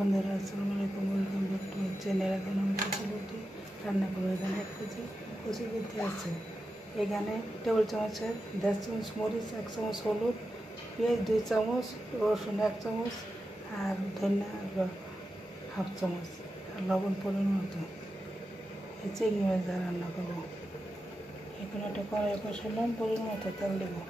বন্ধুরা, আসসালামু আলাইকুম, welcome back to my channel. এখন আমি কচি রুটি রান্না করবো। এখানে 1 কেজি কচি রুটি আছে। এখানে টেবিল চামচের 1.5 চামচ মরিচ, 1 চামচ হলুদ, পেঁয়াজ 2 চামচ, রসুন 1 চামচ, আর ধনিয়া 1/2 চামচ, আর লবণ পরিমাণ মতো। এই চিংড়ি মাছ দিয়ে রান্না করবো। এখন একটা কড়াই বসালাম, পরিমাণ মতো তেল দেবো।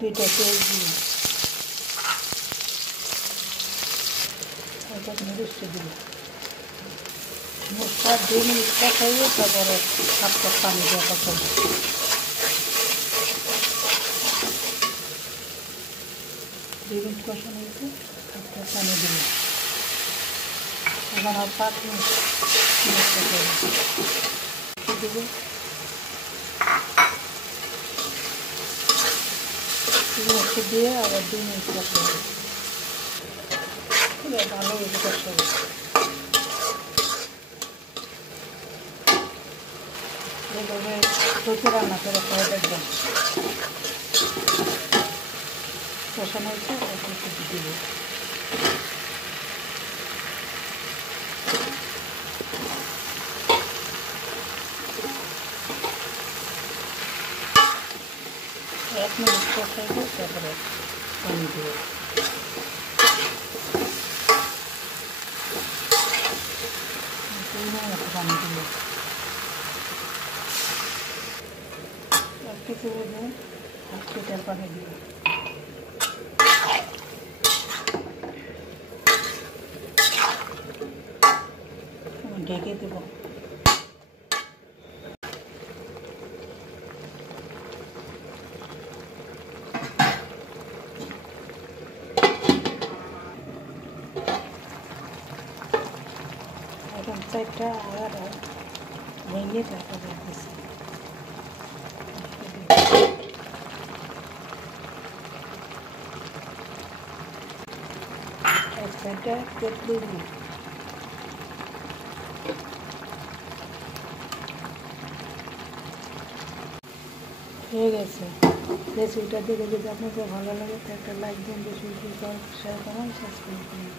দুইটা পেঁয়াজ দিয়ে মরিচটা দিল। মশলা 2 মিনিট কষাইয়ে তারপরে 1 কাপ পানি দিয়ে কষাবো। 2 মিনিট কষানো হয়েছে, 1 কাপ পানি দিল। এখন আর 5 মিনিট দেবো। মশলা দিয়ে আবার 2 মিনিট কষাবো। ভালো হয়েছে কষাবো। এইভাবে রুটি রান্না করে খাওয়া দেখবেন। কষানো হয়েছে, রুটি দিব। এক মিনিট কষাইবো, তারপরে পানি দিব। পানি দিব 1 কেজি বোঝে 1 লিটার পানি দিব। ঢেকে দেব। এখন 4টা আর ভেঙে তারপর রাখতেছি। এক সাইডটা তেঁতুল দিই। হয়ে গেছে। রেসিপিটা দেখে যদি আপনাদের ভালো লাগে তো একটা লাইক দিন, বেশি বেশি শেয়ার করুন, সাবস্ক্রাইব করুন।